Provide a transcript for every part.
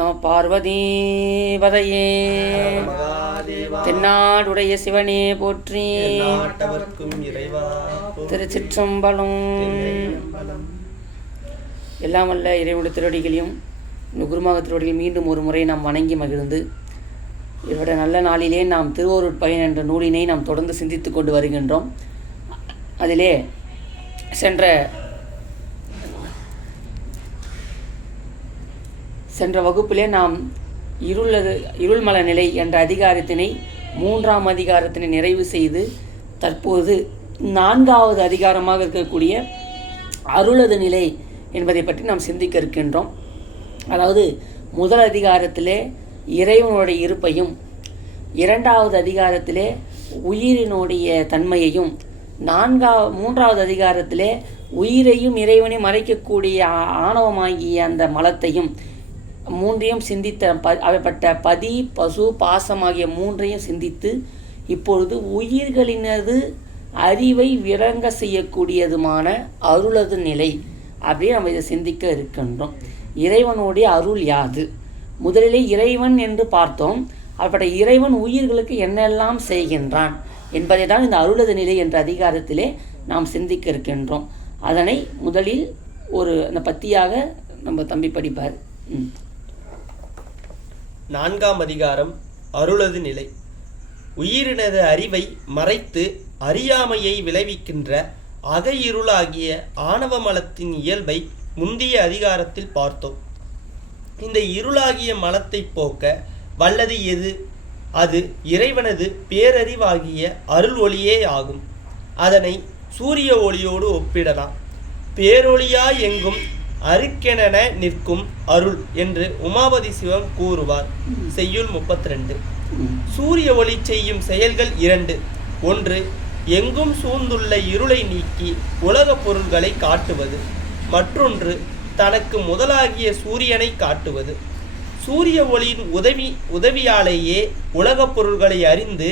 நம பார்வதீபதையே. தென்னாடுடைய சிவனே போற்றி. திருச்சிற்றம்பலம். எல்லாம் வல்ல இறைவனுடைய திருவடிகளையும் குருமாக திருவடிகள் மீண்டும் ஒரு முறை நாம் வணங்கி மகிழ்ந்து இவருடைய நல்ல நாளிலே நாம் திருவருட்பயன் என்ற நூலினை நாம் தொடர்ந்து சிந்தித்து கொண்டு வருகின்றோம். அதிலே சென்ற வகுப்பிலே நாம் இருள்மல நிலை என்ற அதிகாரத்தினை 3ஆம் அதிகாரத்தினை நிறைவு செய்து தற்போது 4வது அதிகாரமாக இருக்கக்கூடிய அருளது நிலை என்பதை பற்றி நாம் சிந்திக்க இருக்கின்றோம். அதாவது முதல் அதிகாரத்திலே இறைவனுடைய இருப்பையும், 2வது அதிகாரத்திலே உயிரினுடைய தன்மையையும், 3வது அதிகாரத்திலே உயிரையும் இறைவனையும் மறைக்கக்கூடிய ஆணவமாகிய அந்த மலத்தையும் மூன்றையும் சிந்தித்த அவைப்பட்ட பதி பசு பாசம் ஆகிய மூன்றையும் சிந்தித்து இப்பொழுது உயிர்களினது அறிவை விளங்க செய்யக்கூடியதுமான அருளது நிலை அப்படியே நம்ம இதை சிந்திக்க இருக்கின்றோம். இறைவனுடைய அருள் யாது? முதலிலே இறைவன் என்று பார்த்தோம். அப்படிப்பட்ட இறைவன் உயிர்களுக்கு என்னெல்லாம் செய்கின்றான் என்பதை தான் இந்த அருளது நிலை என்ற அதிகாரத்திலே நாம் சிந்திக்க இருக்கின்றோம். அதனை முதலில் அந்த பத்தியாக நம்ம தம்பி படிப்பார். 4ஆம் அதிகாரம் அருளது நிலை. உயிரினது அறிவை மறைத்து அறியாமையை விளைவிக்கின்ற அகையிருளாகிய ஆணவ மலத்தின் இயல்பை முந்திய அதிகாரத்தில் பார்த்தோம். இந்த இருளாகிய மலத்தை போக்க வல்லது எது? அது இறைவனது பேரறிவாகிய அருள் ஒளியே ஆகும். அதனை சூரிய ஒளியோடு ஒப்பிடலாம். பேரொளியா எங்கும் அருக்கென நிற்கும் அருள் என்று உமாபதி சிவம் கூறுவார். செய்யுள் 32. சூரிய ஒளி செய்யும் செயல்கள் 2. ஒன்று, எங்கும் சூழ்ந்துள்ள இருளை நீக்கி உலக பொருள்களை காட்டுவது. மற்றொன்று, தனக்கு முதலாகிய சூரியனை காட்டுவது. சூரிய ஒளியின் உதவியாலேயே உலக பொருள்களை அறிந்து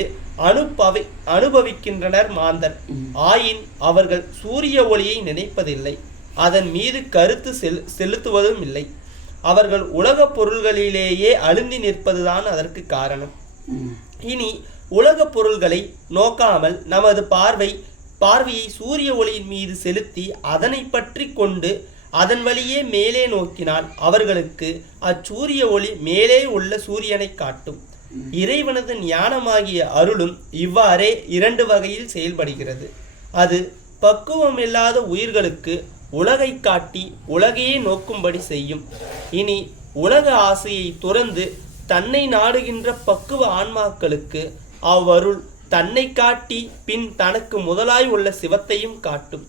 அனுபவிக்கின்றனர் மாந்தர். ஆயின் அவர்கள் சூரிய ஒளியை நினைப்பதில்லை, அதன் மீது கருத்து செலுத்துவதும் இல்லை. அவர்கள் உலக பொருள்களிலேயே அழுந்தி நிற்பதுதான் அதற்கு காரணம். இனி உலக பொருள்களை நோக்காமல் நமது பார்வையை சூரிய ஒளியின் மீது செலுத்தி அதனை பற்றி கொண்டு அதன் வழியே மேலே நோக்கினால் அவர்களுக்கு அச்சூரிய ஒளி மேலே உள்ள சூரியனை காட்டும். இறைவனது ஞானமாகிய அருளும் இவ்வாறே 2 வகையில் செயல்படுகிறது. அது பக்குவமில்லாத உயிர்களுக்கு உலகை காட்டி உலகையே நோக்கும்படி செய்யும். இனி உலக ஆசையை துறந்து தன்னை நாடுகின்ற பக்குவ ஆன்மாக்களுக்கு அவ்வருள் தன்னை காட்டி பின் தனக்கு முதலாய் உள்ள சிவத்தையும் காட்டும்.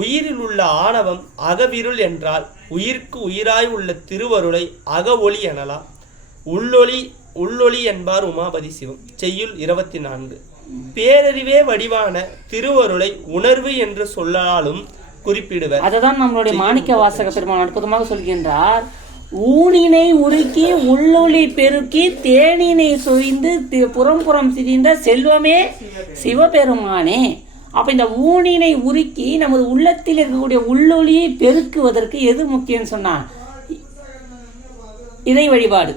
உயிரில் உள்ள ஆணவம் அகவிருள் என்றால் உயிருக்கு உயிராய் உள்ள திருவருளை அக ஒளி எனலாம். உள்ளொளி என்பார் உமாபதி சிவம். செய்யுள் 24. பேரறிவே வடிவான திருவருளை உணர்வு என்று சொல்லாலும் குறிப்பிடுவர். அதுதான் நம்மளுடைய மாணிக்க வாசக பெருமான் அற்புதமாக சொல்கின்றார். ஊனினை உருக்கி உள்ளொளி பெருக்கி தேனினை சொய்ந்து புறம் சிரிந்த செல்வமே சிவபெருமானே. அப்ப இந்த ஊனினை உருக்கி நமது உள்ளத்தில் இருக்கக்கூடிய உள்ளொளியை பெருக்குவதற்கு எது முக்கியம் சொன்னா இறை வழிபாடு.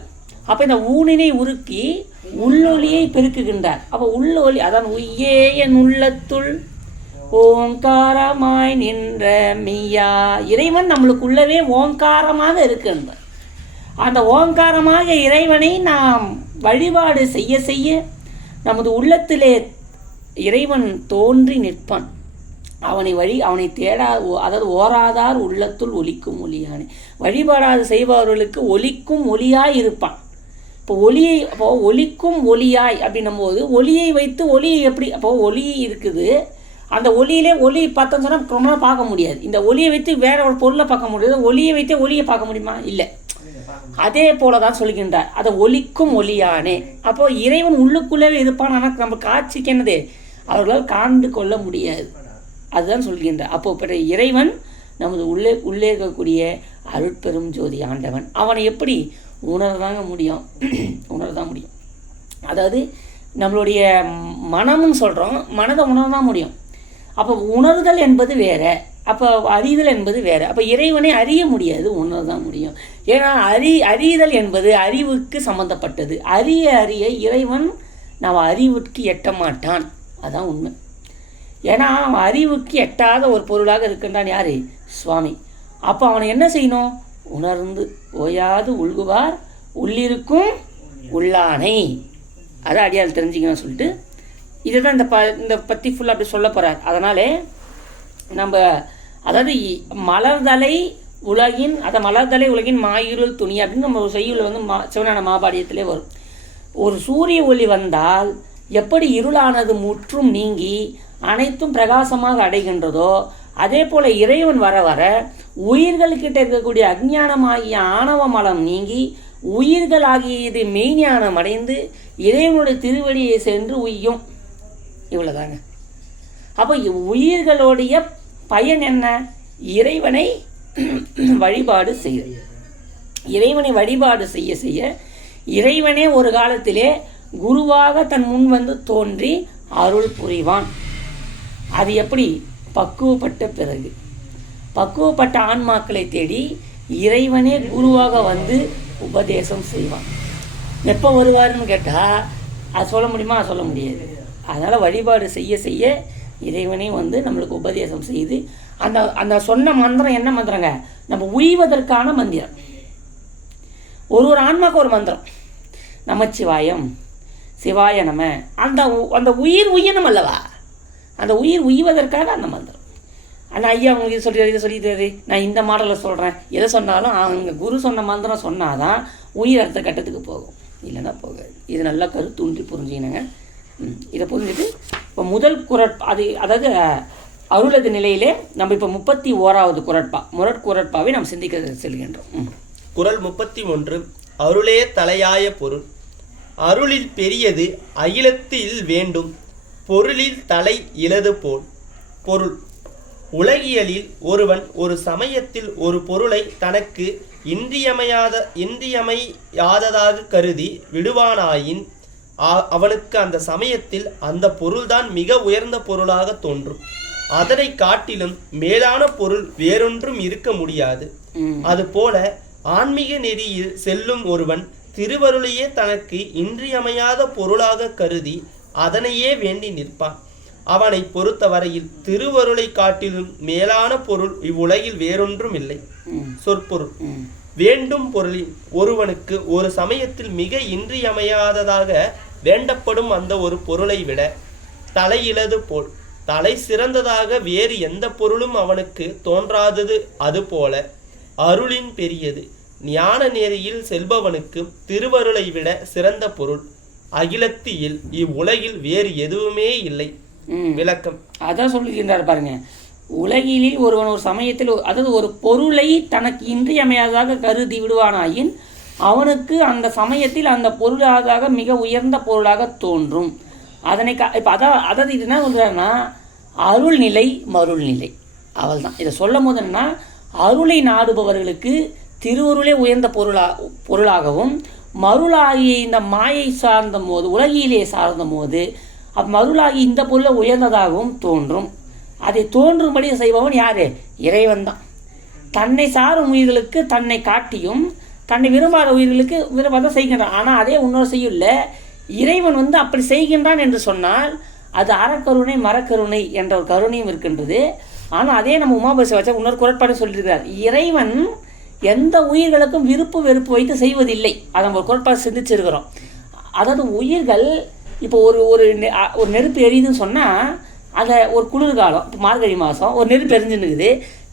அப்ப இந்த ஊனினை உருக்கி உள்ளொளியை பெருக்குகின்றார். அப்ப உள்ளொளி அதான் உய்யே என் உள்ளத்துள் ஓங்காரமாய் நின்ற மெய்யா. இறைவன் நம்மளுக்குள்ளவே ஓங்காரமாக இருக்கின்றார். அந்த ஓங்காரமாக இறைவனை நாம் வழிபாடு செய்ய செய்ய நமது உள்ளத்திலே இறைவன் தோன்றி நிற்பான். அவனை தேடா, அதாவது ஓராதார் உள்ளத்துள் ஒலிக்கும் ஒளியானே. வழிபாடாது செய்பவர்களுக்கு ஒலிக்கும் ஒளியாய் இருப்பான். இப்போ ஒலிக்கும் ஒளியாய் அப்படின்னும் போது ஒளியை வைத்து ஒளியை எப்படி, அப்போ ஒளி இருக்குது, அந்த ஒளியிலே ஒளி பார்த்தோம்னு சொன்னால் ரொம்ப பார்க்க முடியாது. இந்த ஒளியை வைத்து வேற ஒரு பொருளை பார்க்க முடியாது. ஒளியை வைத்து ஒளியை பார்க்க முடியுமா? இல்லை. அதே போல தான் சொல்கின்றார், அதை ஒலிக்கும் ஒளியானே. அப்போ இறைவன் உள்ளுக்குள்ளவே இருப்பான். ஆனால் நம்ம காட்சிக்கு என்னது அவர்களால் காண்டு கொள்ள முடியாது. அதுதான் சொல்கின்றார். அப்போ பெற்ற இறைவன் நமது உள்ளே இருக்கக்கூடிய அருட்பெரும் ஜோதி ஆண்டவன். அவனை எப்படி உணரதாங்க முடியும்? உணரதான் முடியும். அதாவது நம்மளுடைய மனம்னு சொல்கிறோம், மனதை உணரதான் முடியும். அப்போ உணர்தல் என்பது வேற, அப்போ அறிதல் என்பது வேறு. அப்போ இறைவனை அறிய முடியாது, ஒன்று தான் முடியும். ஏன்னா அறிதல் என்பது அறிவுக்கு சம்மந்தப்பட்டது. அறிய இறைவன் நம்ம அறிவுக்கு எட்ட மாட்டான், அதான் உண்மை. ஏன்னா அவன் அறிவுக்கு எட்டாத ஒரு பொருளாக இருக்கின்றான் யார்? சுவாமி. அப்போ அவனை என்ன செய்யணும்? உணர்ந்து ஓயாது உள்குவார் உள்ளிருக்கும் உள்ளானை, அதை அடியால் தெரிஞ்சுக்கணும் சொல்லிட்டு இதை தான் இந்த பற்றி ஃபுல்லாக அப்படி சொல்ல போகிறார். அதனாலே நம்ம அதாவது மலர்தலை உலகின் மாயிருள் துணி அப்படின்னு நம்ம ஒரு செய்யுள் வந்து சிவஞான மாபாடியத்திலே வரும். ஒரு சூரிய ஒளி வந்தால் எப்படி இருளானது முற்றும் நீங்கி அனைத்தும் பிரகாசமாக அடைகின்றதோ, அதே போல் இறைவன் வர வர உயிர்கள்கிட்ட இருக்கக்கூடிய அஞ்ஞானமாகிய ஆணவ மலம் நீங்கி உயிர்களாகியது மெய்ஞானம் அடைந்து இறைவனுடைய திருவடியை சென்று உய்யும். இவ்வளோதாங்க. அப்போ உயிர்களுடைய பயன் என்ன? இறைவனை வழிபாடு செய்ய. இறைவனை வழிபாடு செய்ய செய்ய இறைவனே ஒரு காலத்திலே குருவாக தன் முன் வந்து தோன்றி அருள் புரிவான். அது எப்படி? பக்குவப்பட்ட பிறகு. பக்குவப்பட்ட ஆன்மாக்களை தேடி இறைவனே குருவாக வந்து உபதேசம் செய்வான். எப்போ வருவாருன்னு கேட்டால் அது சொல்ல முடியுமா? சொல்ல முடியாது. அதனால் வழிபாடு செய்ய செய்ய இறைவனே வந்து நம்மளுக்கு உபதேசம் செய்து அந்த சொன்ன மந்திரம் என்ன மந்திரங்க? நம்ம உய்வதற்கான மந்திரம். ஒரு ஆன்மாக்கு ஒரு மந்திரம். நமச்சிவாயம், சிவாய நம. அந்த உயிர் உய்யணும் அல்லவா? அந்த உயிர் உய்வதற்காக அந்த மந்திரம். ஆனால் ஐயா உங்களுக்கு இதை சொல்லிடுறாரு, நான் இந்த மாடலில் சொல்கிறேன். எதை சொன்னாலும் அவங்க குரு சொன்ன மந்திரம் சொன்னாதான் உயிர் அடுத்த கட்டத்துக்கு போகும், இல்லைன்னா போகாது. இது நல்லா கருத்துன்றி புரிஞ்சுக்கினாங்க. இதை புரிஞ்சுட்டு இப்போ முதல் அதாவது அருளது நிலையிலே நம்ம இப்போ 31வது முரட்குரட்பாவை நாம் சிந்திக்க செல்கின்றோம். குறள் 31. அருளே தலையாய பொருள். அருளில் பெரியது அகிலத்தில் வேண்டும், பொருளில் தலை இலது போல். பொருள். உலகியலில் ஒருவன் ஒரு சமயத்தில் ஒரு பொருளை தனக்கு இன்றியமையாததாக கருதி விடுவானாயின் அவனுக்கு அந்த சமயத்தில் அந்த பொருள்தான் மிக உயர்ந்த பொருளாக தோன்றும். அதனை காட்டிலும் மேலான பொருள் வேறொன்றும் இருக்க முடியாது. அதுபோல ஆன்மீக நெறியில் செல்லும் ஒருவன் திருவருளையே தனக்கு இன்றியமையாத பொருளாக கருதி அதனையே வேண்டி நிற்பான். அவனை பொறுத்தவரையில் திருவருளை காட்டிலும் மேலான பொருள் இவ்வுலகில் வேறொன்றும் இல்லை. சொற்பொருள். வேண்டும் பொருளில் ஒருவனுக்கு ஒரு சமயத்தில் மிக இன்றியமையாததாக வேண்டப்படும் அந்த ஒரு பொருளை விட தலையிலது போல் தலை சிறந்ததாக வேறு எந்த பொருளும் அவனுக்கு தோன்றாதது. அதுபோல அருளின் பெரியது. ஞான நெறியில் செல்பவனுக்கு திருவருளை விட சிறந்த பொருள் அகிலத்தில் இவ்வுலகில் வேறு எதுவுமே இல்லை. விளக்கம். அதான் சொல்லுகின்றார் பாருங்க. உலகிலில் ஒருவன் ஒரு சமயத்தில் அதாவது ஒரு பொருளை தனக்கு இன்றியமையாததாக கருதி விடுவானாயின் அவனுக்கு அந்த சமயத்தில் அந்த பொருளாக மிக உயர்ந்த பொருளாக தோன்றும். அதனை இப்போ அதாவது இது என்ன சொல்கிறாருன்னா அருள் நிலை மருள் நிலை. அவள் தான் இதை சொல்லும் போது என்னன்னா, அருளை நாடுபவர்களுக்கு திருவருளே உயர்ந்த பொருளாகவும் மருளாகிய இந்த மாயை சார்ந்த போது உலகிலே சார்ந்த போது மருளாகி இந்த பொருளை உயர்ந்ததாகவும் தோன்றும். அதை தோன்றும்படி செய்பவன் யாரு? இறைவன் தான். தன்னை சாரும் உயிர்களுக்கு தன்னை காட்டியும் தன்னை விரும்பாத உயிர்களுக்கு விரும்பாத செய்கின்றான். ஆனால் அதே இன்னொரு செய்யுள்ள இறைவன் வந்து அப்படி செய்கின்றான் என்று சொன்னால் அது அறக்கருணை மரக்கருணை என்ற ஒரு கருணையும் இருக்கின்றது. ஆனால் அதே நம்ம உமாபசி வச்சா இன்னொரு குரட்பாடு சொல்லியிருக்கிறார். இறைவன் எந்த உயிர்களுக்கும் விருப்பு வெறுப்பு வைத்து செய்வதில்லை. அதை நம்ம ஒரு குரட்பாடு சிந்திச்சிருக்கிறோம். அதாவது உயிர்கள் இப்போ ஒரு நெருப்பு எரியுதுன்னு சொன்னால் அதை ஒரு குளிர்காலம், இப்போ மார்கழி மாதம் ஒரு நெருப்பு எரிஞ்சுன்னுக்குது.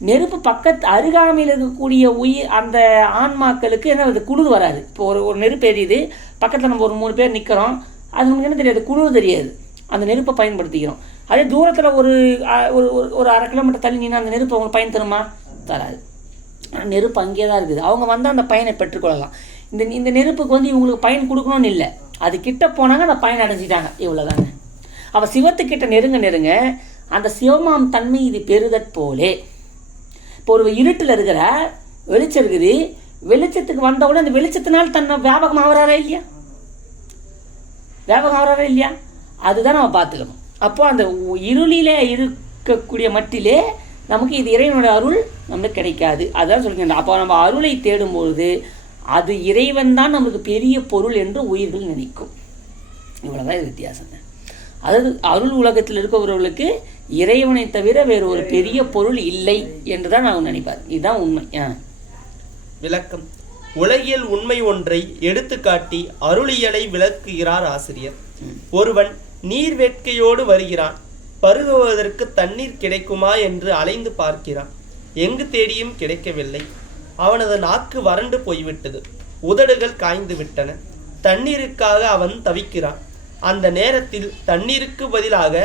நெருப்பு பக்கத்து அருகாமையில் இருக்கக்கூடிய உயிர் அந்த ஆன்மாக்களுக்கு என்ன குளிர் வராது. இப்போ ஒரு நெருப்பு எரியுது, பக்கத்தில் நம்ம ஒரு 3 பேர் நிற்கிறோம், அது நமக்கு என்ன தெரியாது, குளிர் தெரியாது, அந்த நெருப்பை பயன்படுத்திக்கிறோம். அதே தூரத்தில் ஒரு 1/2 கிலோமீட்டர் தள்ளி நின்று அந்த நெருப்பு அவங்களுக்கு பயன் தருமா? தராது. நெருப்பு அங்கே தான் இருக்குது. அவங்க வந்து அந்த பயனை பெற்றுக்கொள்ளலாம். இந்த நெருப்புக்கு வந்து இவங்களுக்கு பயன் கொடுக்கணும்னு இல்லை, அது கிட்ட போனாங்க அந்த பயன் அடைஞ்சிட்டாங்க. இவ்வளோதாங்க. அவள் சிவத்துக்கிட்ட நெருங்க அந்த சிவமாம் தன்மை இது பெறுதற் போலே. இப்போ ஒரு இருட்டில் இருக்கிற வெளிச்சம் இருக்குது, வெளிச்சத்துக்கு வந்தவுடனே அந்த வெளிச்சத்தினால் தன்னை வியாபகம் ஆகிறாரா இல்லையா? அதுதான் நம்ம பார்த்துக்கணும். அப்போ அந்த இருளிலே இருக்கக்கூடிய மட்டிலே நமக்கு இது இறைவனோட அருள் நமக்கு கிடைக்காது. அதான் சொல்லுங்க. அப்போ நம்ம அருளை தேடும்பொழுது அது இறைவன் தான் நமக்கு பெரிய பொருள் என்று உயிர்கள் நினைக்கும். இவ்வளோதான் இது வித்தியாசங்க. அதாவது அருள் உலகத்தில் இருக்கிறவர்களுக்கு இறைவனை தவிர வேறு ஒரு பெரிய பொருள் இல்லை என்று தான் நான் நினைப்பார். இதுதான் உண்மை. விளக்கம். உலகியல் உண்மை ஒன்றை எடுத்துக்காட்டி அருளியலை விளக்குகிறார் ஆசிரியர். ஒருவன் நீர் வேட்கையோடு வருகிறான். பருகுவதற்கு தண்ணீர் கிடைக்குமா என்று அலைந்து பார்க்கிறான். எங்கு தேடியும் கிடைக்கவில்லை. அவனது நாக்கு வறண்டு போய்விட்டது. உதடுகள் காய்ந்து விட்டன. தண்ணீருக்காக அவன் தவிக்கிறான். அந்த நேரத்தில் தண்ணீருக்கு பதிலாக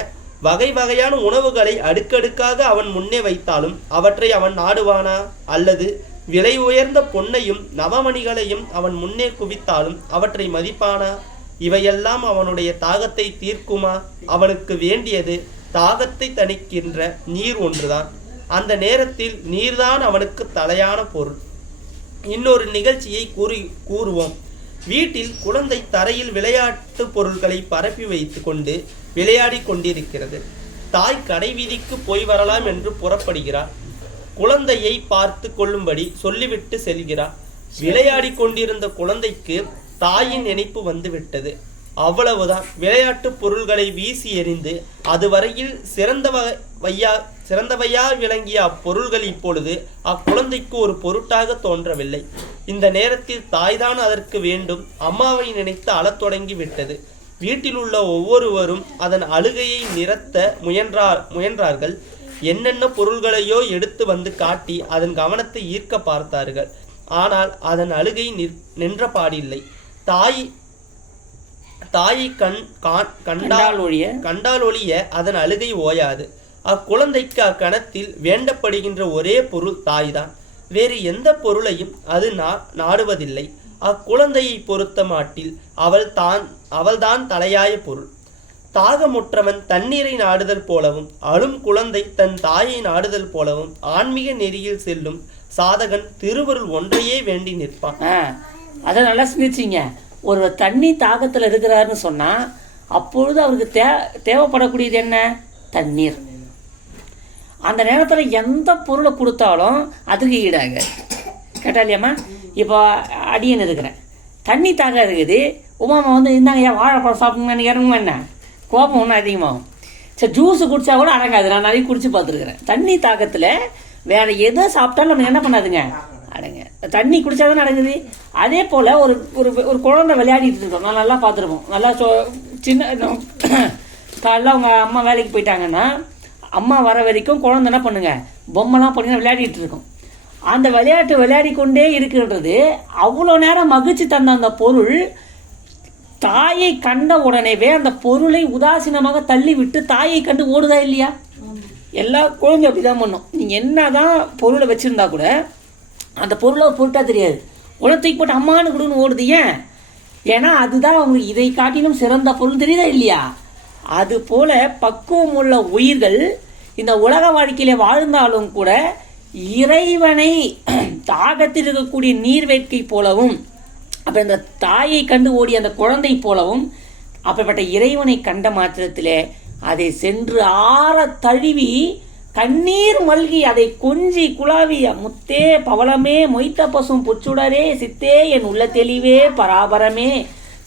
வகை வகையான உணவுகளை அடுக்கடுக்காக அவன் முன்னே வைத்தாலும் அவற்றை அவன் நாடுவானா? அல்லது விலை உயர்ந்த பொன்னையும் நவமணிகளையும் அவன் முன்னே குவித்தாலும் அவற்றை மதிப்பானா? இவையெல்லாம் அவனுடைய தாகத்தை தீர்க்குமா? அவனுக்கு வேண்டியது தாகத்தை தணிக்கின்ற நீர் ஒன்றுதான். அந்த நேரத்தில் நீர்தான் அவனுக்கு தலையான பொருள். இன்னொரு நிகழ்ச்சியை கூறுவோம். வீட்டில் குழந்தை தரையில் விளையாட்டு பொருட்களை பரப்பி வைத்து கொண்டு விளையாடி கொண்டிருக்கிறது. தாய் கடை வீதிக்கு போய் வரலாம் என்று புறப்படுகிறார். குழந்தையை பார்த்து கொள்ளும்படி சொல்லிவிட்டு செல்கிறார். விளையாடி கொண்டிருந்த குழந்தைக்கு தாயின் நினைப்பு வந்துவிட்டது. அவ்வளவுதான். விளையாட்டு பொருள்களை வீசி எறிந்து அதுவரையில் சிறந்தவையா விளங்கிய அப்பொருள்கள் இப்பொழுது அக்குழந்தைக்கு ஒரு பொருட்டாக தோன்றவில்லை. இந்த நேரத்தில் தாய்தான் அதற்கு வேண்டும். அம்மாவை நினைத்து அழத் தொடங்கி விட்டது. வீட்டில் உள்ள ஒவ்வொருவரும் அதன் அழுகையை நிறுத்த முயன்றார்கள். என்னென்ன பொருள்களையோ எடுத்து வந்து காட்டி அதன் கவனத்தை ஈர்க்க பார்த்தார்கள். ஆனால் அதன் அழுகை நின்ற பாடில்லை. தாயை கண்டால் ஒழிய அதன் அழுகை ஓயாது. அக்குழந்தைக்கு அக்கணத்தில் வேண்டப்படுகின்ற ஒரே பொருள் தாய்தான். வேறு எந்த பொருளையும் அது நாடுவதில்லை. அக்குழந்தையை பொறுத்த மாட்டில் அவள்தான் தலையாய பொருள். தாகமுற்றவன் தண்ணீரை நாடுதல் போலவும் அழும் குழந்தை தன் தாயை நாடுதல் போலவும் ஆன்மீக நெறியில் செல்லும் சாதகன் திருவருள் ஒன்றையே வேண்டி நிற்பான். அதை நல்லா சிந்திச்சிங்க. ஒரு தண்ணி தாகத்தில் இருக்கிறாருன்னு சொன்னா அப்பொழுது அவருக்கு தேவைப்படக்கூடியது என்ன? தண்ணீர். அந்த நேரத்தில் எந்த பொருளை கொடுத்தாலும் அதுக்கு ஈடாக கேட்டா இல்லையாம்மா? இப்போ அடியன் இருக்கிறேன், தண்ணி தாக இருக்குது. உமாமா இந்தாங்க ஏன் வாழைப்பழம் சாப்பிடுங்க இறங்குமா? என்ன கோபம் ஒன்றும் அதிகமாகும். சரி, ஜூஸு குடித்தா கூட அடங்காது. நான் நிறைய குடிச்சு பார்த்துருக்குறேன். தண்ணி தாக்கத்தில் வேற எதை சாப்பிட்டாலும் நம்ம என்ன பண்ணாதுங்க? அடங்க. தண்ணி குடித்தாதான் அடங்குது. அதே போல் ஒரு ஒரு குழந்தை விளையாடிட்டு இருக்கோம். நான் நல்லா பார்த்துருப்போம். நல்லா சின்ன காலைல அவங்க அம்மா வேலைக்கு போயிட்டாங்கன்னா அம்மா வர வரைக்கும் குழந்தை என்ன பண்ணுங்க, பொம்மைலாம் பண்ணினா விளையாடிட்டு இருக்கும். அந்த விளையாடி கொண்டே இருக்கிறது அவ்வளோ நேரம் மகிழ்ச்சி தந்த அந்த பொருள் தாயை கண்ட உடனேவே அந்த பொருளை உதாசீனமாக தள்ளி விட்டு தாயை கண்டு ஓடுதா இல்லையா? எல்லா குழந்தையும் அப்படிதான் பண்ணும். நீங்கள் என்னதான் பொருளை வச்சிருந்தா கூட அந்த பொருளை பொருட்டா தெரியாது. உலகத்துக்கு போட்டு அம்மானு கொடுன்னு ஓடுது. ஏன்னா அதுதான் அவங்களுக்கு இதை காட்டிலும் சிறந்த பொருள் தெரியுதா இல்லையா? அது போல பக்குவம் உள்ள உயிர்கள் இந்த உலக வாழ்க்கையில வாழ்ந்தாலும் கூட இறைவனை தாகத்தில் இருக்கக்கூடிய நீர் வேட்கை போலவும் அப்ப இந்த தாயை கண்டு ஓடிய அந்த குழந்தை போலவும் அப்படிப்பட்ட இறைவனை கண்ட மாத்திரத்திலே அதை சென்று ஆற தழுவி கண்ணீர் மல்கி அதை கொஞ்சி குழாவி முத்தே பவளமே மொய்த்த பசும் புச்சுடரே சித்தே என் உள்ள தெளிவே பராபரமே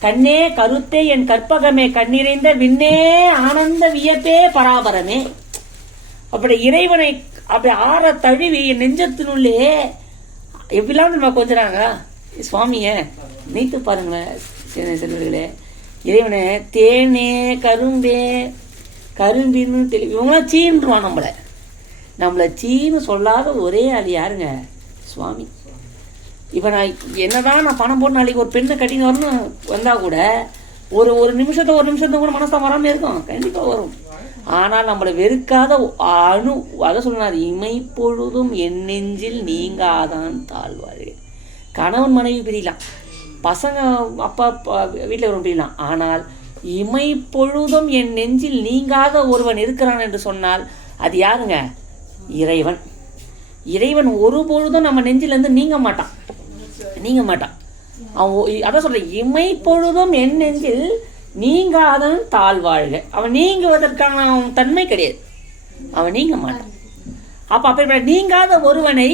கண்ணே கருத்தே என் கற்பகமே கண்ணிறைந்த விண்ணே ஆனந்த வியப்பே பராபரமே. அப்படி இறைவனை அப்படி ஆற தழுவி என் நெஞ்சத்தினுள்ளே எப்படிலாம் நம்ம கொஞ்சறாங்க சுவாமிய நீத்து பாருங்க செல்வர்களே. இறைவனை தேனே கரும்பே கரும்பின்னு தெளிவு இவங்களாம் சீன்றுவான். நம்மளை சீன்னு சொல்லாத ஒரே ஆள் யாருங்க? சுவாமி. இப்போ நான் என்னதான் நான் பணம் போட்டு நாளைக்கு ஒரு பெண்ணை கட்டின்னு வரணும் வந்தால் கூட ஒரு நிமிஷத்தை கூட மனசை வராமல் இருக்கும். கண்டிப்பாக வரும். ஆனால் நம்மளை வெறுக்காத அதை சொன்னார், இமைப்பொழுதும் என் நெஞ்சில் நீங்காதான் தாழ்வாழ்க. கணவன் மனைவி பிரியலாம், பசங்க அப்பா வீட்டில் வரும் பிரியலாம். ஆனால் இமைப்பொழுதும் என் நெஞ்சில் நீங்காத ஒருவன் இருக்கிறான் என்று சொன்னால் அது யாருங்க? இறைவன். இறைவன் ஒரு பொழுதும் நம்ம நெஞ்சிலேருந்து நீங்க மாட்டான். அவன் அதான் சொல்ற, இமைப்பொழுதும் என் நெஞ்சில் நீங்காதன் தாழ்வாழ்க. அவன் நீங்குவதற்கான அவன் தன்மை கிடையாது. அவன் நீங்க மாட்டான். அப்போ நீங்காத ஒருவனை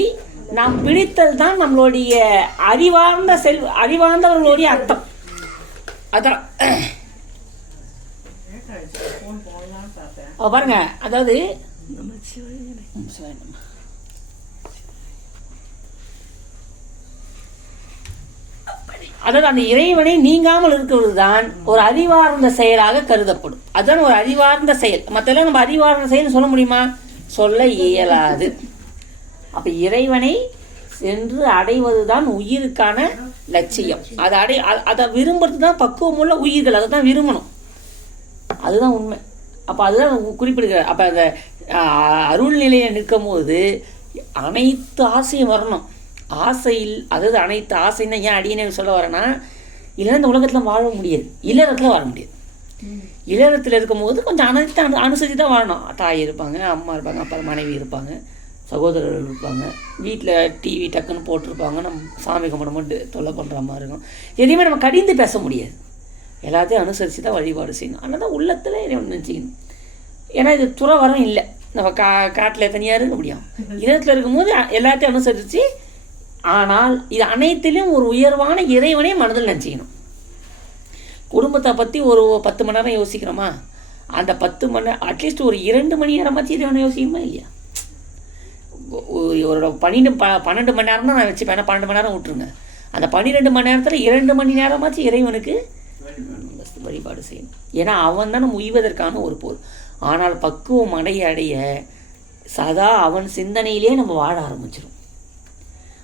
நாம் பிடித்தல் தான் நம்மளுடைய அறிவார்ந்தவர்களுடைய அர்த்தம். அதான் பாருங்க, அதாவது அந்த இறைவனை நீங்காமல் இருக்கிறது தான் ஒரு அறிவார்ந்த செயலாக கருதப்படும். அதுதான் ஒரு அறிவார்ந்த செயல். மற்றெல்லாம் நம்ம அறிவார்ந்த செயல் சொல்ல முடியுமா? சொல்ல இயலாது. அப்ப இறைவனை சென்று அடைவதுதான் உயிருக்கான லட்சியம். அதை விரும்புறது தான் பக்குவம் உள்ள உயிர்கள். அதை தான் விரும்பணும். அதுதான் உண்மை. அப்போ அதுதான் குறிப்பிடுகிறார். அப்போ அந்த அருள் நிலையை நிற்கும் போது அனைத்து ஆசையும் வரணும். ஆசையில், அதாவது அனைத்து ஆசைன்னா ஏன் அடியனே சொல்ல வரேன்னா, இல்லைன்னா இந்த உலகத்தில் வாழ முடியாது, இல்லறத்தில் வாழ முடியாது. இல்லறத்தில் இருக்கும்போது கொஞ்சம் அனைத்து அனுசரித்து தான் வாழணும். தாய் இருப்பாங்க, அம்மா இருப்பாங்க, அப்புறம் மனைவி இருப்பாங்க, சகோதரர்கள் இருப்பாங்க, வீட்டில் டிவி டக்குன்னு போட்டிருப்பாங்க, நம்ம சாமி கும்பிடும்போது தொல்லை பண்ணுற மாதிரி இருக்கும். எதையுமே நம்ம கடிந்து பேச முடியாது. எல்லாத்தையும் அனுசரித்து தான் வழிபாடு செய்யணும். அதனால தான் உள்ளத்தில் நினச்சிக்கணும். ஏன்னா இது துறவரம் இல்லை. நம்ம காட்டில் தனியாக இருக்க முடியும். இடத்துல இருக்கும்போது எல்லாத்தையும் அனுசரித்து, ஆனால் இது அனைத்திலும் ஒரு உயர்வான இறைவனே மனதில் நினச்சிக்கணும். குடும்பத்தை பற்றி ஒரு 10 மணி நேரம் யோசிக்கிறோமா, அந்த 10 மணி நேரம் அட்லீஸ்ட் ஒரு 2 மணி நேரமாச்சு இறைவனை யோசிக்கணுமா இல்லையா? ஒரு 12 மணி நேரம் தான் நான் வச்சுப்பேன். 12 மணி நேரம் விட்டுருங்க. அந்த 12 மணி நேரத்தில் 2 மணி நேரமாச்சு இறைவனுக்கு வழிபாடு செய்யணும். ஏன்னா அவன் தான் நம்ம உய்வதற்கான ஒரு பொருள். ஆனால் பக்குவம் அடைய சதா அவன் சிந்தனையிலே நம்ம வாழ ஆரம்பிச்சிடும்.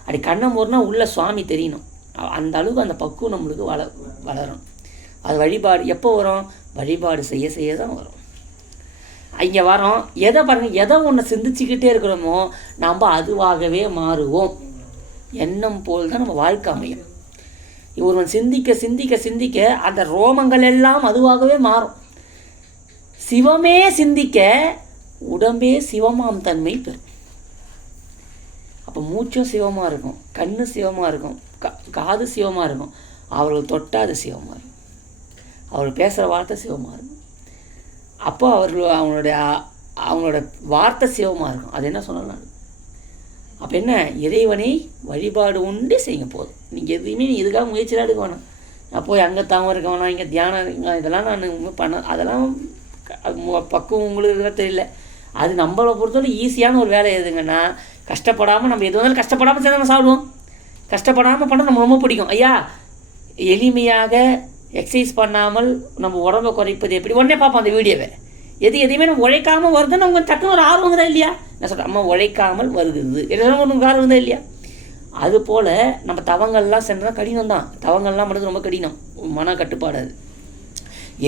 அப்படி கண்ணை மூர்னா உள்ள சுவாமி தெரியணும். அந்த அளவுக்கு அந்த பக்குவம் நம்மளுக்கு வளரும். அது வழிபாடு எப்போ வரும்? வழிபாடு செய்ய செய்ய தான் வரும். இங்கே வரோம், எதை பாருங்கள், எதை ஒன்று சிந்திச்சுக்கிட்டே இருக்கிறோமோ நம்ம அதுவாகவே மாறுவோம். எண்ணம் போல் தான் நம்ம வாழ்க்கை அமையும். ஒருவன் சிந்திக்க சிந்திக்க சிந்திக்க அந்த ரோமங்கள் எல்லாம் அதுவாகவே மாறும். சிவமே சிந்திக்க உடம்பே சிவமாம் தன்மை பெறும். அப்போ மூச்சும் சிவமாக இருக்கும், கண்ணு சிவமாக இருக்கும், காது சிவமாக இருக்கும், அவர்கள் தொட்டாது சிவமாக இருக்கும், அவர்கள் பேசுகிற வார்த்தை சிவமாக இருக்கும். அப்போ அவங்களோட வார்த்தை சிவமாக இருக்கும். அது என்ன சொன்னாலும் அப்போ என்ன, இறைவனை வழிபாடு உண்டு செய்ய போதும். நீங்கள் எதுவுமே இதுக்காக முயற்சியாக எடுக்க வேணாம். நான் போய் அங்கே தாம இருக்க வேணாம், இங்கே தியானம் இதெல்லாம் நான் அதெல்லாம் பக்குவம் உங்களுக்கு தெரியல. அது நம்மளை பொறுத்தவரை ஈஸியான ஒரு வேலை எதுங்கன்னா, கஷ்டப்படாமல் நம்ம எது வந்தாலும் கஷ்டப்படாமல் சேர்ந்து நம்ம சாப்பிடுவோம். கஷ்டப்படாமல் பண்ண நம்ம ரொம்ப பிடிக்கும். ஐயா எளிமையாக எக்ஸசைஸ் பண்ணாமல் நம்ம உடம்பை குறைப்பது எப்படி உடனே பார்ப்போம் அந்த வீடியோவை. எதையுமே நம்ம உழைக்காமல் வருதுன்னு அவங்க டக்குன்னு ஒரு ஆர்வம் தான் இல்லையா? நான் சொல்கிறேன், அம்மா உழைக்காமல் வருகிறது என்ன ஒன்று ஆர்வம் தான் இல்லையா? அதுபோல் நம்ம தவங்கள்லாம் சென்றால் கடினம் தான். தவங்கள்லாம் பண்ணுறது ரொம்ப கடினம், மன கட்டுப்பாடு. அது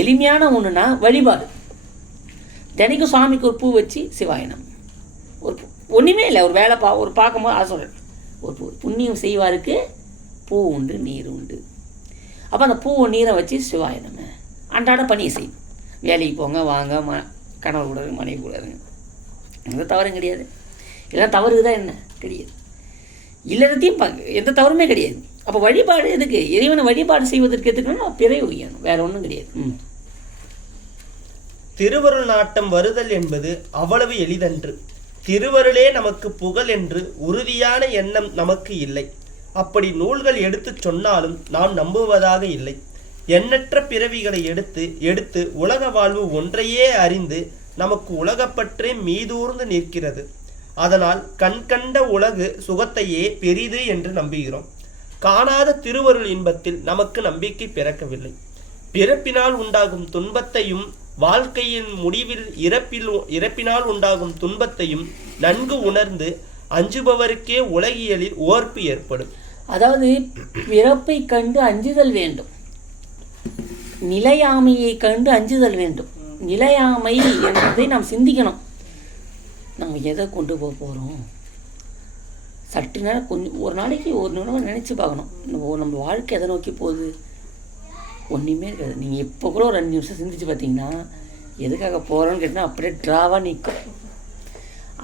எளிமையான ஒன்றுனா வழிபாடு. தினைக்கும் சுவாமிக்கு ஒரு பூ வச்சு சிவாயனம், ஒரு ஒன்றுமே இல்லை, ஒரு வேலை ஒரு பார்க்கும்போது அதை சொல்கிறேன், ஒரு பூ புண்ணியம் செய்வாருக்கு பூ உண்டு நீர் உண்டு. அப்போ அந்த பூவை நீரை வச்சு சிவாயனம் அன்றாட பணியை செய்யும். வேலைக்கு போங்க வாங்க, கணவர் கூட இருங்க, மனைவி கூட இருங்க, எந்த தவறும் கிடையாது. இதெல்லாம் தவறு தான் என்ன கிடையாது, இல்லறத்தையும் எந்த தவறுமே கிடையாது. அப்போ வழிபாடு எதுக்கு? இறைவனை வழிபாடு செய்வதற்கு எதுக்குன்னா பிறை உயணும், வேற ஒன்றும் கிடையாது. திருவருள் நாட்டம் வருதல் என்பது அவ்வளவு எளிதன்று. திருவருளே நமக்கு புகழ் என்று உறுதியான எண்ணம் நமக்கு இல்லை. அப்படி நூல்கள் எடுத்து சொன்னாலும் நாம் நம்புவதாக இல்லை. எண்ணற்ற பிறவிகளை எடுத்து உலக வாழ்வு ஒன்றையே அறிந்து நமக்கு உலகப்பற்றே மீதூர்ந்து நிற்கிறது. அதனால் கண்கண்ட உலகு சுகத்தையே பெரிது என்று நம்புகிறோம். காணாத திருவருள் இன்பத்தில் நமக்கு நம்பிக்கை பிறக்கவில்லை. பிறப்பினால் உண்டாகும் துன்பத்தையும் வாழ்க்கையின் முடிவில் இறப்பினால் உண்டாகும் துன்பத்தையும் நன்கு உணர்ந்து அஞ்சுபவருக்கே உலகியலில் ஓர்ப்பு ஏற்படும். அதாவது பிறப்பை கண்டு அஞ்சுதல் வேண்டும், நிலையாமையை கண்டு அஞ்சுதல் வேண்டும். நிலையாமை என்பதை நாம் சிந்திக்கணும். நம்ம எதை கொண்டு போக போகிறோம், சற்று நேரம் கொஞ்சம் ஒரு நாளைக்கு ஒரு நிமிடம் நினச்சி பார்க்கணும். நம்ம வாழ்க்கை எதை நோக்கி போகுது, ஒன்றுமே இருக்காது. நீங்கள் இப்போ கூட ஒரு 2 நிமிஷம் சிந்திச்சு பார்த்தீங்கன்னா எதுக்காக போகிறோன்னு கேட்டால் அப்படியே ட்ராவாக நிற்கும்.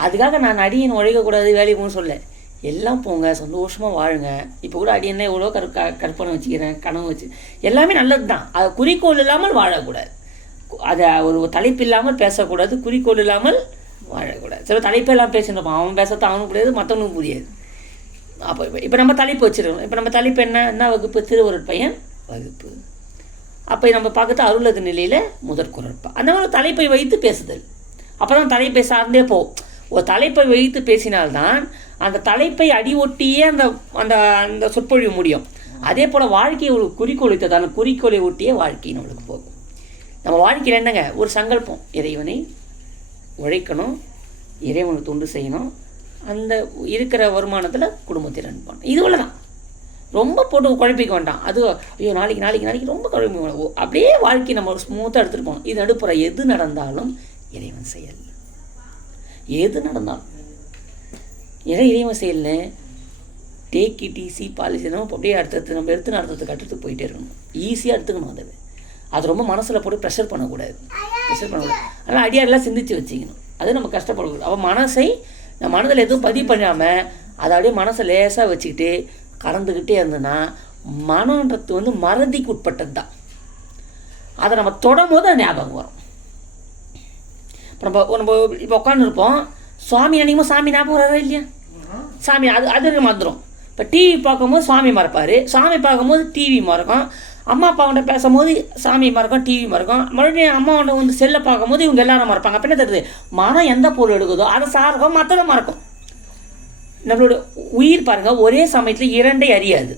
அதுக்காக நான் அடியன் உழைக்கக்கூடாது வேலைக்கு போகணும்னு சொல்ல, எல்லாம் போங்க சந்தோஷமாக வாழுங்க. இப்போ கூட அடியனை எவ்வளோ கற்பனை வச்சுக்கிறேன், கனவு வச்சு எல்லாமே நல்லது தான். அதை குறிக்கோள் இல்லாமல் வாழக்கூடாது, அதை ஒரு தலைப்பு இல்லாமல் பேசக்கூடாது, குறிக்கோள் இல்லாமல் வாழக்கூடாது. சில தலைப்பெல்லாம் பேசிருப்பான், அவன் பேசத்தான் அவனுக்கு புரியாது, மற்றவனுக்கு புரியாது. அப்போ இப்போ நம்ம தலைப்பு வச்சுருக்கோம். இப்போ நம்ம தலைப்பு என்ன வகுப்பு? திருவருட்பயன் வகுப்பு. அப்போ நம்ம பார்க்கறது அருளது நிலையில் முதற்குறப்பா. அந்த மாதிரி தலைப்பை வைத்து பேசுதல். அப்போ தான் தலைப்பை சார்ந்தே போகும். ஒரு தலைப்பை வைத்து பேசினால்தான் அந்த தலைப்பை அடி ஒட்டியே அந்த அந்த அந்த சொற்பொழிவு முடியும். அதே போல் வாழ்க்கையை ஒரு குறிக்கோள் வைத்தது, அந்த குறிக்கோளை ஒட்டியே வாழ்க்கை நம்மளுக்கு போகும். நம்ம வாழ்க்கையில் என்னங்க ஒரு சங்கல்பம், இறைவனை உழைக்கணும், இறைவனுக்கு தொண்டு செய்யணும், அந்த இருக்கிற வருமானத்தில் குடும்பத்தை ரன் பண்ணணும். இதுவரை தான். ரொம்ப போட்டு குழப்பிக்க வேண்டாம். அது ஐயோ நாளைக்கு ரொம்ப குழப்பி வேண்டாம். அப்படியே வாழ்க்கை நம்ம ஒரு ஸ்மூத்தாக எடுத்துகிட்டு போகணும். இது நடுப்புற எது நடந்தாலும் இறைவன் செயல். எது நடந்தாலும் இறைவன் செயல்னு டேக் இட் ஈஸி பாலிசி நம்ம அப்படியே அடுத்தது நம்ம நடத்துறதுக்கு அடுத்ததுக்கு போயிட்டே இருக்கணும். ஈஸியாக எடுத்துக்கணும். அது ரொம்ப மனசில் போட்டு ப்ரெஷர் பண்ணக்கூடாது. அதனால் அடியாரெல்லாம் சிந்தித்து வச்சுக்கணும். அது நம்ம கஷ்டப்படக்கூடாது. அவன் நம்ம மனதில் எதுவும் பதிவு பண்ணாமல் அதை அப்படியே மனசை லேசாக வச்சுக்கிட்டு கறந்துக்கிட்டே இருந்ததுன்னா மனன்றது மறதிக்கு உட்பட்டது தான். அதை நம்ம தொடும் போது அது ஞாபகம் வரும். இப்போ நம்ம இப்போ உட்காந்துருப்போம், சுவாமி நினைக்கும் சாமி ஞாபகம் வராதா இல்லையா? சாமி அது மறந்துடும். இப்போ டிவி பார்க்கும்போது சுவாமி மறப்பார், சாமி பார்க்கும்போது டிவி மறக்கும், அம்மா அப்பாவோட பேசும்போது சாமி மறக்கும், டிவி மறக்கும், மறுபடியும் அம்மாவோட செல்லை பார்க்கும்போது இவங்க எல்லாரும் மறப்பாங்க. அப்போ என்ன தெரியுது? மனம் எந்த பொருள் எடுக்குதோ அதை சார்க்கும், மற்றதை மறக்கும். நம்மளோட உயிர் பாருங்கள், ஒரே சமயத்தில் இரண்டை அறியாது.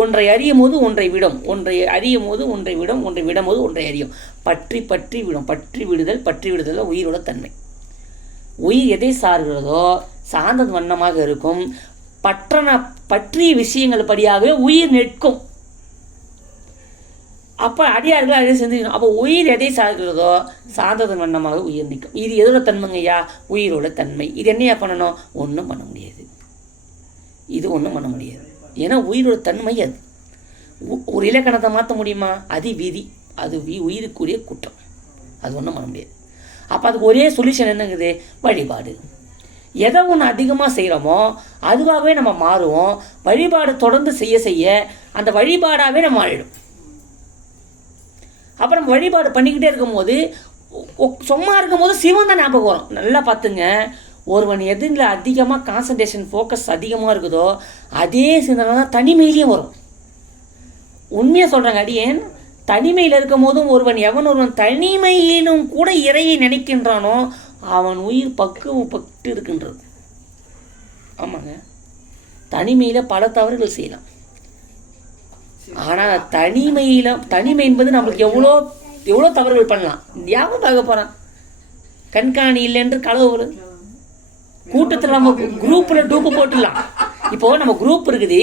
ஒன்றை அறியும் போது ஒன்றை விடும், ஒன்றை அறியும் போது ஒன்றை விடும், ஒன்றை விடும் போது ஒன்றை அறியும். பற்றி விடும். பற்றி விடுதல் உயிரோட தன்மை. உயிர் எதை சார்கிறதோ சார்ந்தது வண்ணமாக இருக்கும். பற்றிய விஷயங்கள் படியாகவே உயிர் நிற்கும். அப்போ அடியார்கள் அதை செஞ்சுக்கணும். அப்போ உயிர் எதை சார்கிறதோ சார்ந்ததன் வண்ணமாக உயிர் நிற்கும். இது எதோட தன்மைங்கய்யா? உயிரோட தன்மை. இது என்னையா பண்ணணும்? ஒன்றும் பண்ண முடியாது. இது ஒன்றும் பண்ண முடியாது. ஏன்னா உயிரோட தன்மை அது. ஒரு இலக்கணத்தை மாற்ற முடியுமா? அது விதி. அது உயிருக்குரிய குற்றம். அது ஒன்றும் பண்ண முடியாது. அப்போ அதுக்கு ஒரே சொல்யூஷன் என்னங்குது? வழிபாடு. எதை ஒன்று அதிகமாக செய்கிறோமோ அதுவாகவே நம்ம மாறுவோம். வழிபாடு தொடர்ந்து செய்ய அந்த வழிபாடாகவே நம்ம மாறிடும். அப்புறம் வழிபாடு பண்ணிக்கிட்டே இருக்கும்போது சும்மா இருக்கும்போது சிவன் தான் ஞாபகம் வரும். நல்லா பார்த்துங்க, ஒருவன் எதில் அதிகமாக கான்சன்ட்ரேஷன் ஃபோக்கஸ் அதிகமாக இருக்குதோ அதே சிந்தனை தான் தனிமையிலையும் வரும். உண்மையாக சொல்கிறாங்க அடியேன், தனிமையில் இருக்கும் போதும் ஒருவன் தனிமையிலும் கூட இறையை நினைக்கின்றானோ அவன் உயிர் பக்குவப்பட்டு இருக்கின்றது. ஆமாங்க, தனிமையில் பல தவறுகள் செய்யலாம். ஆனால் தனிமை என்பது நம்மளுக்கு எவ்வளோ தவறுகள் பண்ணலாம். யாரும் பார்க்க போகிறான்? கண்காணி இல்லை என்று களவு கூட்டத்தில் நம்ம குரூப்பில் டூப்பு போட்டுடலாம். இப்போது நம்ம குரூப் இருக்குது,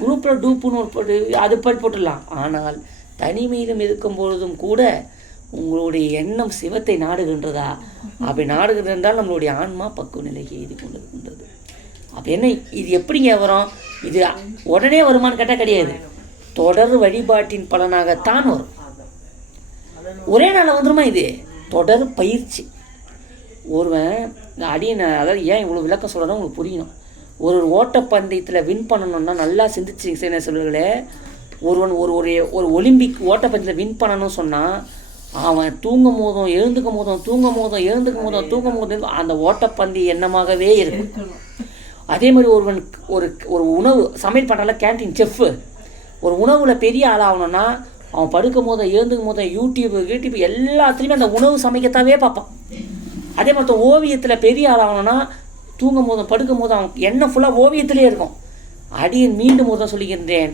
குரூப்பில் டூப்புன்னு போட்டு அது போட்டுடலாம். ஆனால் தனிமையிலும் இருக்கும் பொழுதும் கூட உங்களுடைய எண்ணம் சிவத்தை நாடுகின்றதா? அப்படி நாடுகின்றால் நம்மளுடைய ஆன்மா பக்குவ நிலைக்கு எழுதி கொண்டிருக்கின்றது. அப்போ என்ன இது எப்படிங்க வரும்? இது உடனே வருமானு கேட்டால் கிடையாது. தொடர் வழிபாட்டின் பலனாகத்தான் வரும். ஒரே நாளில் வந்துருமா? இது தொடர் பயிற்சி. ஒருவன் அதாவது ஏன் இவ்வளோ விளக்கம் சொல்கிறோன்னா உங்களுக்கு புரியணும். ஒரு ஓட்டப்பந்தயத்தில் வின் பண்ணணும்னா நல்லா சிந்திச்சு செய்ய சொல்லுங்களே. ஒருவன் ஒரு ஒலிம்பிக் ஓட்டப்பந்தயத்தில் வின் பண்ணணும்னு சொன்னால் அவன் தூங்கும் போதும் எழுந்துக்கும் போதும் அந்த ஓட்டப்பந்தய எண்ணமாகவே இருக்கும். அதே மாதிரி ஒருவன் ஒரு உணவு சமையல் பண்ணுறால கேன்டீன் செஃப்பு, ஒரு உணவில் பெரிய ஆளாகணும்னா அவன் படுக்கும் போதும் எழுந்துக்கும் போதும் யூடியூப் எல்லாத்துலேயுமே அந்த உணவு சமைக்கத்தாவே பார்ப்பான். அதே மாதிரி ஓவியத்தில் பெரிய ஆளாகணும்னா தூங்கும் போதும் படுக்கும் போதும் அவன் எண்ணம் ஃபுல்லாக ஓவியத்திலே இருக்கும். அடியேன் மீண்டும் ஒரு தான் சொல்லிக்கின்றேன்,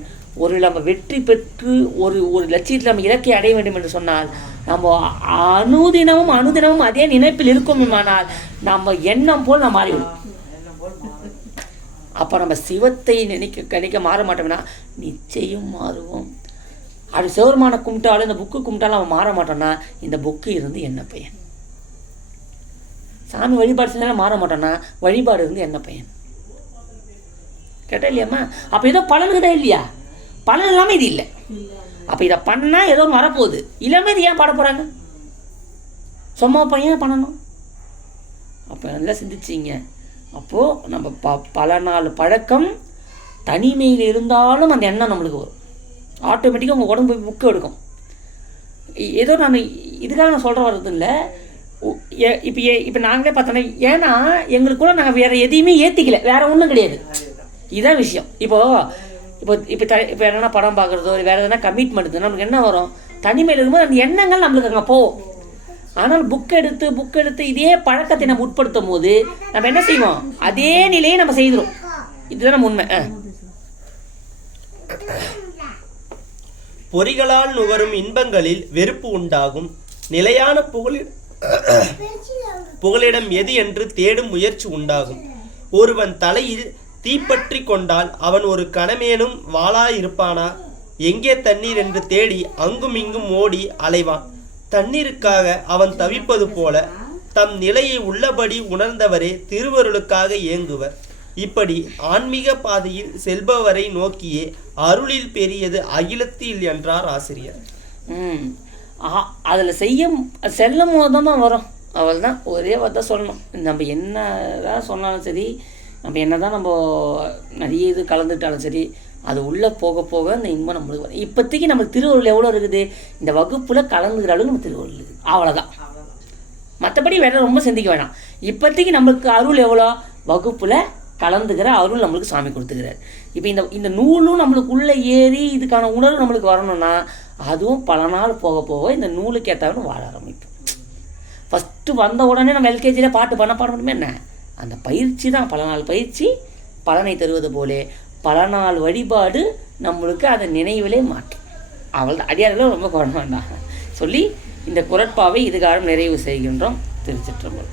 நம்ம வெற்றி பெற்று ஒரு லட்சியத்தில் நம்ம இலக்கை அடைய வேண்டும் என்று சொன்னால் நம்ம அனுதினமும் அதே நினைப்பில் இருக்குமானால் நம்ம எண்ணம் போல் நம்ம மாறிவிடும். அப்போ நம்ம சிவத்தை நினைக்க மாற மாட்டோம்னா நிச்சயம் மாறுவோம். அது சிவருமான கும்பிட்டாலும் இந்த புக்கு கும்பிட்டாலும் அவன் மாற மாட்டோம்னா இந்த புக்கு இருந்து என்ன பயன்? சாமி வழிபாடு செஞ்சாலும் மாற மாட்டோம்னா வழிபாடு இருந்து என்ன பயன்? கேட்டா இல்லையாம்மா? அப்போ ஏதோ பலனுக்குதா இல்லையா? பலன் இல்லாமல் இது இல்லை. அப்போ இதை பண்ணால் ஏதோ வரப்போகுது இல்லாமல் இது ஏன் பாட போகிறாங்க? சும்மா பையன் பண்ணணும். அப்போ நல்லா சிந்திச்சிங்க. அப்போது நம்ம பல நாள் பழக்கம் தனிமையில் இருந்தாலும் அந்த எண்ணம் நம்மளுக்கு வரும். ஆட்டோமேட்டிக்காக உங்கள் உடம்பு புக்கு எடுக்கும். ஏதோ நான் இதுக்காக நான் சொல்கிற வர்றது இல்லை. இப்போ நாங்களே பார்த்தோன்னா, ஏன்னா எங்களுக்குள்ள நாங்கள் வேறு எதையுமே ஏற்றிக்கல, வேறு ஒன்றும் கிடையாது. இதுதான் விஷயம். இப்போ என்னென்னா படம் பார்க்குறதோ வேறு எதனா கமிட்மெண்ட் நம்மளுக்கு என்ன வரும், தனிமையில் இருக்கும்போது அந்த எண்ணங்கள் நம்மளுக்கு அங்கே போகும். ஆனால் புக் எடுத்து இதே பழக்கத்தை நம்ம உட்படுத்தும் போது நம்ம என்ன செய்வோம், அதே நிலையை நம்ம செய்கிறோம். இதுதான் நம்ம உண்மை. பொறிகளால் நுகரும் இன்பங்களில் வெறுப்பு உண்டாகும். நிலையான புகலிடம் எது என்று தேடும் முயற்சி உண்டாகும். ஒருவன் தலையில் தீப்பற்றி கொண்டால் அவன் ஒரு கணமேனும் வாளாயிருப்பானா? எங்கே தண்ணீர் என்று தேடி அங்கும் இங்கும் ஓடி அலைவான். தண்ணீருக்காக அவன் தவிப்பது போல தம் நிலையை உள்ளபடி உணர்ந்தவரே திருவருளுக்காக ஏங்குவர். இப்படி ஆன்மீக பாதையில் செல்பவரை நோக்கியே அருளில் பெரியது அகிலத்தில் என்றார் ஆசிரியர். அதில் செல்லும் போது தான் வரும். அவள் தான் ஒரே வார்த்தை சொல்லணும். நம்ம என்ன தான் சொன்னாலும் சரி, நம்ம என்ன தான் நம்ம நிறைய இது கலந்துட்டாலும் சரி, அது உள்ளே போக போக அந்த இன்பம் நம்மளுக்கு வரும். இப்போதைக்கு நம்ம திருவருள் எவ்வளோ இருக்குது, இந்த வகுப்பில் கலந்துக்கிற அளவுக்கு நம்ம திருவருள் இருக்குது, அவ்வளோதான். மற்றபடி வேறு ரொம்ப சிந்திக்க வேணாம். இப்போதைக்கு நம்மளுக்கு அருள் எவ்வளோ, வகுப்பில் கலந்துக்கிற அருள் நம்மளுக்கு சாமி கொடுத்துக்கிறார். இப்போ இந்த நூலும் நம்மளுக்கு உள்ளே ஏறி இதுக்கான உணர்வு நம்மளுக்கு வரணும்னா அதுவும் பல நாள் போக போக இந்த நூலுக்கு ஏற்றாலும் வாழ ஆரம்பிக்கும். ஃபஸ்ட்டு வந்த உடனே நம்ம எல்கேஜியில் பாட்டு பண்ணணுமே என்ன, அந்த பயிற்சி தான், பல நாள் பயிற்சி பலனை தருவது போலே பல நாள் வழிபாடு நம்மளுக்கு அதை நினைவிலே மாற்றும். அவள் அடியார்கள் ரொம்ப குழந்தை வேண்டாம் சொல்லி இந்த குரட்பாவை இதுகாரம் நிறைவு செய்கின்றோம். திருச்சிற்றம்பலம்.